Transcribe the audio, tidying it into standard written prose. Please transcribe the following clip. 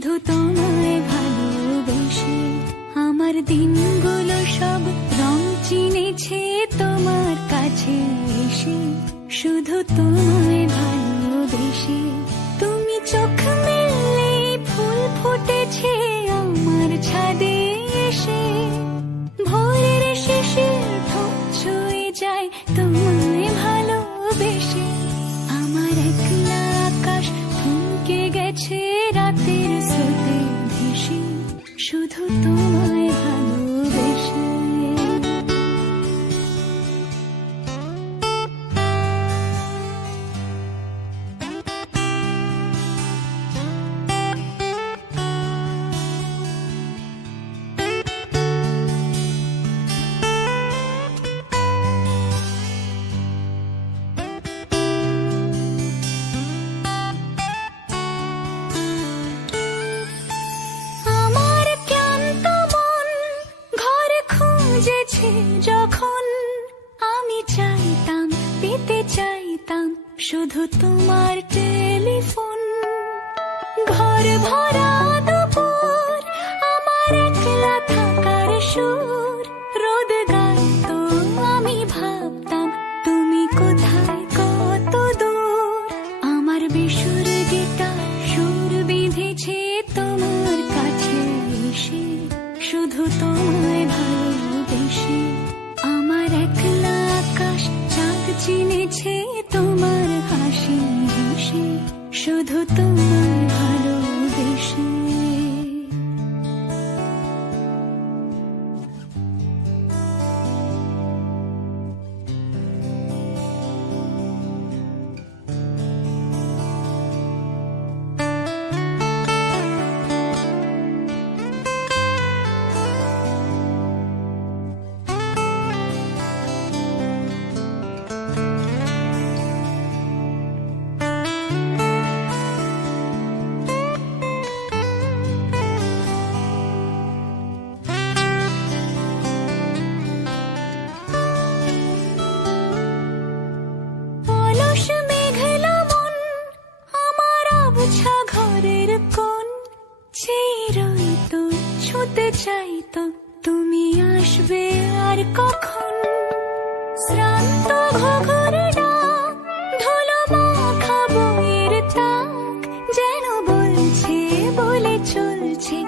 শুধু তোমায় ভালোবেসে আমার দিনগুলো সব রং চিনেছে তোমার কাছে এসে। শুধু তোমায় ভালোবেসে তুমি চোখ মেললে ফুল ফুটেছে আমার ছাদে এসে। ভোরের শেষের ঠোঁট ছুঁয়ে যায় তোমায় ভালোবেসে। আমার একলা আকাশ থমকে গেছে রাতের স্রোতে ভেসে, শুধু তোমায় ভালোবেসে। যখন আমি চাইতাম পেতে চাইতাম শুধু তোমার টেলিফোন। ঘর ভরা দুপুর আমার একলা থাকার সুর রোদ গাইতো, আমি ভাবতাম তুমি কোথায় কত দূর। আমার বেসুর গিটার সুর বিঁধেছে তোমার কাছে এসে, শুধু তোমায় ভালোবেসে। আমার একলা আকাশ চাঁদ চিনেছে তোমার হাসি হেসে, শুধু তোমায় ভালোবেসে। ঘরের কোণ চিরইতো ছুতে চাইতো তুমি আসবে আর কখন। শ্রান্ত ঘুঘুর ডাক ধুলো মাখা বইয়ের তাক যেন বলছে বলে চলছে